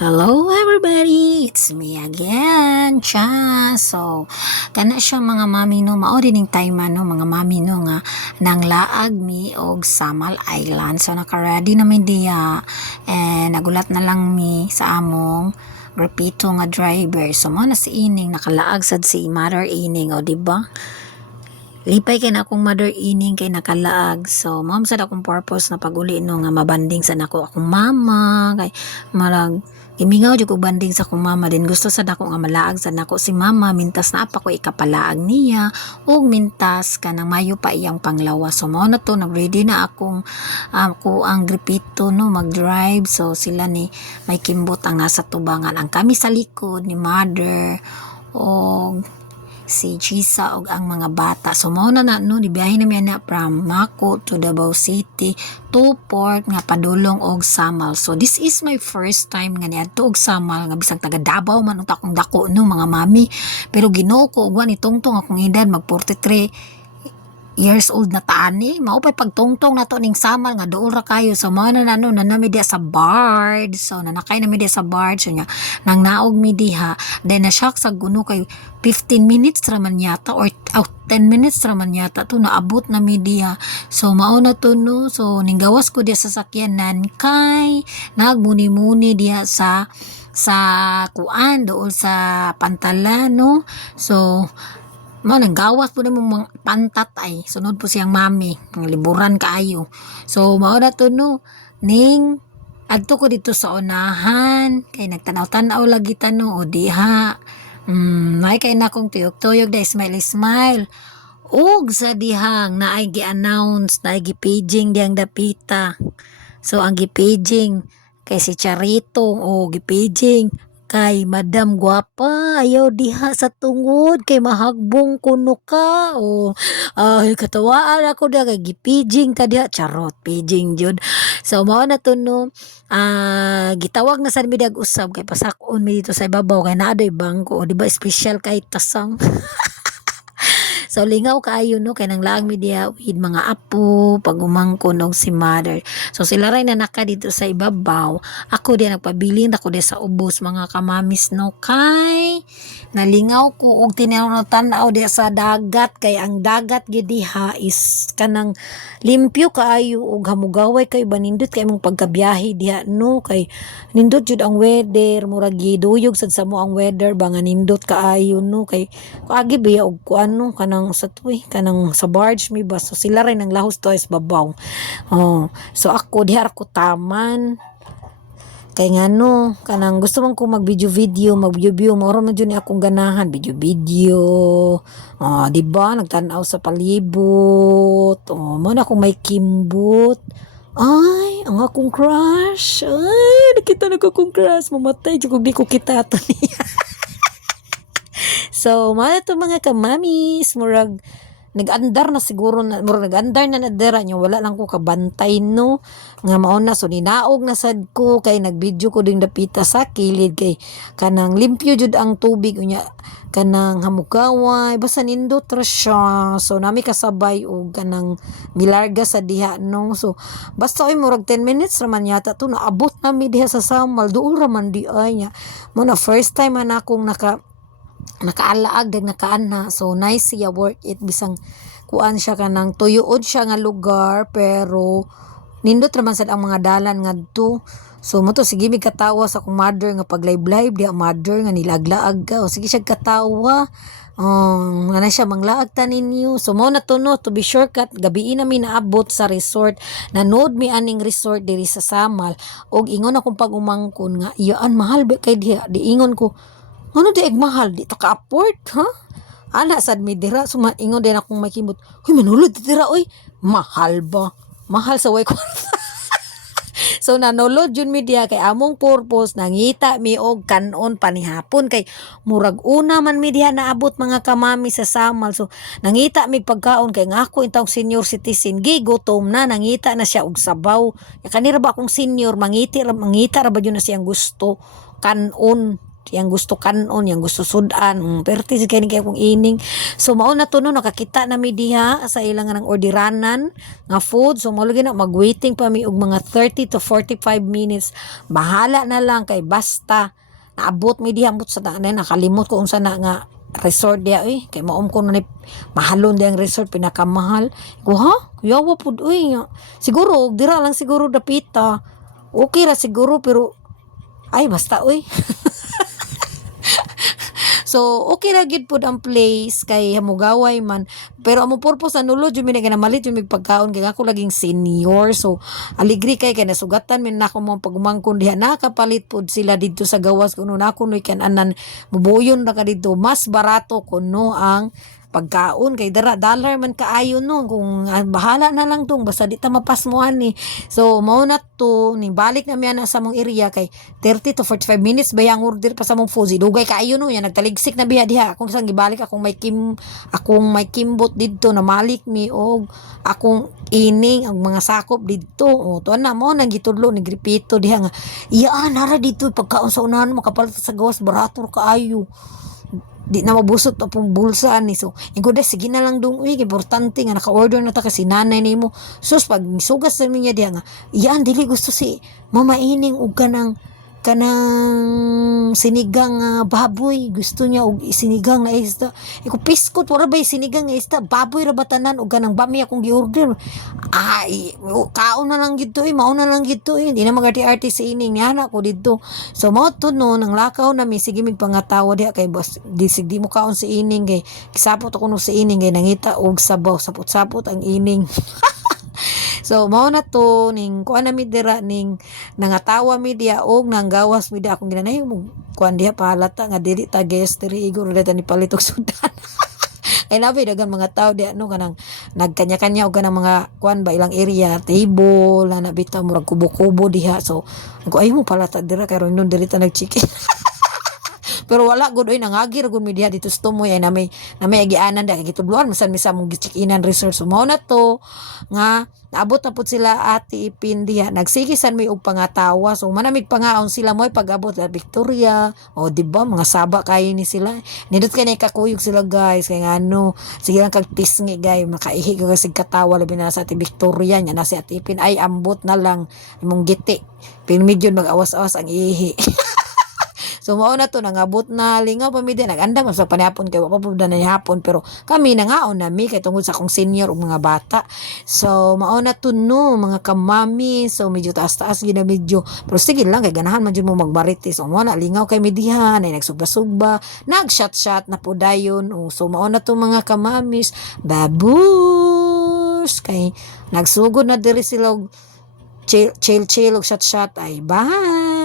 Hello everybody! It's me again, Cha. So, kana siya mga mami no, mao din ning time no, mga mami no nga nang laag mi og Samal Island. So naka-ready na mi diya and nagulat na lang mi sa among repito nga driver. So mo na si ining nakalaag sad si Mother Ining o di ba? Lipay kay na akong mother ining kay nakalaag. So, ma'am sa akong purpose na paguli no nga mabanding sa nako akong mama kay marag imingaw jud ko banding sa akong mama din gusto sa nako nga malaag sa nako si mama mintas na apa ko ikapalaag niya ug mintas kanang mayo pa iyang panglawas. So mao na to nag-ready na akong ako ang gripito no mag-drive. So sila ni may kimbot ang nasa tubangan ang kami sa likod ni mother o si Chisa og ang mga bata. So mao na no nibiyahe na na from Mako to Davao City to port nga padulong og Samal. So this is my first time nga niadto og Samal nga bisag taga Davao man unta akong dako no mga mami. Pero Ginoo ko og ni tungtong akong edad mag 43 years old na tani mao pay pagtungtong nato ning Samal nga duol ra kayo. So mao na no nanami diha sa Bard. So nanakay na mi diha sa Bard. So nya nang naog mi diha then na shock sa guno kay 15 minutes raman yata or 10 minutes raman yata to naabot na mi diha. So mao na to no. So ninggawas ko diha sa sakyanan kay nagmuni-muni diha sa kuan dool sa pantalan no. So nang gawas po na mong pantat ay sunod po siyang mami ang liburan kaayo. So mao na to no ning adto ko dito sa unahan kay nagtanaw-tanaw lagi tano o diha may kay na akong tuyok-tuyok da smile ug sa dihang naay gi-announce naay gi-paging diyang dapita. So ang gi-paging kay si Charito o gi-paging kay Madam Guapa ayaw diha sa tungod kay mahagbong kuno ka o katawaan ako diha kay gipijing ta diha charot pijing jud. So mao na to no gitawag na sa mi dag usab kay pasakon mi dito sa ibabaw kay naa day bangko o di ba special kay tasang. So lingaw kaayo no kay nang laag mi diha with mga apo pagumangkon og si mother. So sila ray na naka dito sa ibabaw. Ako diha nagpabiling ako diha sa ubos mga kamamis no kay nalingaw ko og tinaw-tanaw diha sa dagat kay ang dagat gid diha is kanang limpyo kaayo og hamugaway kay banindot kay mong pagkabiyahe diha no kay nindot jud ang weather murag giduyog sad sa mo ang weather ba nga nindot kaayo no kay kaagi biya og kuano kanang sa tuwi kanang sa barge mi ba. So sila rin ang lahos to is babaw. So ako diha ko taman kay ngano kanang gusto man ko mag video moro man jud ni akong ganahan video di ba nagtan-aw sa palibot mo na akong may kimbot. Ay, ang akong crush. Ay, nakita na ko akong crush. Mamatay, kung di ko kita ito niya. So, mga ito mga kamamis, murag nag-andar na siguro na murag nag-andar na nadera nyo wala lang ko kabantay no nga mauna so ninaog na sad ko kay nag-video ko ding dapita sa kilid kay kanang limpyo jud ang tubig unya kanang hamugaway basta nindot ra siya. So nami kasabay og kanang milarga sa diha no. So basta oy murag 10 minutes raman yata to naabot nami diha sa Samal duol ra man di ay nya mo na first time man akong nakaalaag dag nakaana. So nice siya, worth it bisang kuan siya kanang tuyood siya nga lugar pero nindot raman sad ang mga dalan ngadto. So mo to sige mig katawa sa akong mother nga pag live di ang mother nga nilaglaag ka o sige siya katawa nga na siya manglaag ta ninyo. So mo na to no to be shortcut gabi na mi naabot sa resort nanood mi aning resort diri sa Samal og ingon akong pag-umangkon nga iyaan mahal ba kay diha di ingon ko ano di mahal di to ka-afford ha? Ana sad mi dira sumaingon din akong makimot. Huy manulod dira oy. Mahal ba? Mahal sa way kwarta. So nanulod jud mi diha kay among purpose nangita mi og kanon panihapon kay murag una man mi diha naabot mga kamami sa Samal. So nangita mi pagkaon kay ngako intawong senior citizen gutom na nangita na siya og sabaw. Kanira ba akong senior mangita ra ba yun na siyang gusto kanon yang gusto kanon, yang gusto sudan, perti si kay kung ining. So mao na to no, nakakita na mi diha sa ilang ng orderanan nga food. So mao lagi na mag-waiting pa mi og mga 30 to 45 minutes. Bahala na lang kay basta naabot mi diha ambot sa nakalimot ko unsa na nga resort dia kay maom ko na mahalon dia ang resort pinakamahal ko ha kuyawa pud siguro og dira lang siguro dapita okay ra siguro pero ay basta So, okay ra gid pud ang place kay hamugaway man. Pero amo purpose sa nulo jud mi na malit jud mi pagkaon kay ako laging senior. So, aligri kay nasugatan min nako mo pagumangkon diha nakapalit pud sila didto sa gawas kuno nako noy kan-anan mubuyon ra ka didto mas barato kuno ang pagkaon kay dollar man kaayo no kung bahala na lang tong basta di ta mapasmuhan ni so mao na to ni balik na mi ana sa mong area kay 30 to 45 minutes bayang order pa sa mong food dugay kaayo no yan nagtaligsik na biya diha akong sang gibalik akong may kimbot didto na malik mi og akong ining ang mga sakop didto o to na mo nang gitudlo ni gripito diha nga iya nara dito pagkaon sa unahan makapalit sa gawas barato kaayo di na mabusot pa pong bulsa ni so ingoda sige na lang dong importante nga naka-order na ta kasi nanay nimo sus pag misugas sa niya diha nga iyan dili gusto si mama ining og kanang sinigang baboy gusto niya og sinigang na isda iko piskot wala ba sinigang na isda baboy ra batanan og kanang bami akong giorder ay kaon na lang gito mao na lang gito hindi na magati-arti sa ining niana ko dito so mao to no nang lakaw na mi sige mig pangatawa diha kay boss di mo kaon sa ining kay kisapot ako no sa ining kay nangita og sabaw sapot-sapot ang ining So mao na to ning kuan na mi dira ning nangatawa mi diha og nanggawas mi diha akong ginanayo mo kuan diha pahalata nga dili ta guest diri igor data ni palitok sudan. Ay nabi dagan mga tao diha no kanang nagkanya-kanya og kanang mga kuan ba ilang area table na nabitaw murag kubo-kubo diha so ko ay mo palata dira kay ron diri ta nag-chicken. Pero wala gud nangagir gud mi diha dito sa tumoy ay namay agianan da kay gitudloan masan misa mong gicheck-inan resort so mao na to nga naabot na pud sila ati ipin diha nagsigisan mi og pangatawa so manamig pangaon sila moy pag-abot sa Victoria o di ba mga saba kay ni sila nindot kay kakuyog sila guys kay ngano sige lang kag tisngi guys makaihi ko kasi katawa labi na sa ati Victoria nya na si ati ipin ay ambot na lang imong giti pin medyo mag-awas-awas ang ihi. So mao na to nangabot na lingaw pa mi din naganda man sa panihapon kay wa pa pud na hapon pero kami nangaon nami kay tungod sa akong senior ug mga bata. So mao na to no mga kamami so medyo taas-taas gid na medyo pero sige lang kay ganahan man jud mo magbaritis so mao na lingaw kay mi diha nay nagsugba-sugba nag-shot na po dayon so mao na to mga kamamis babus kay nagsugod na diri sila og chill og shot ay bye.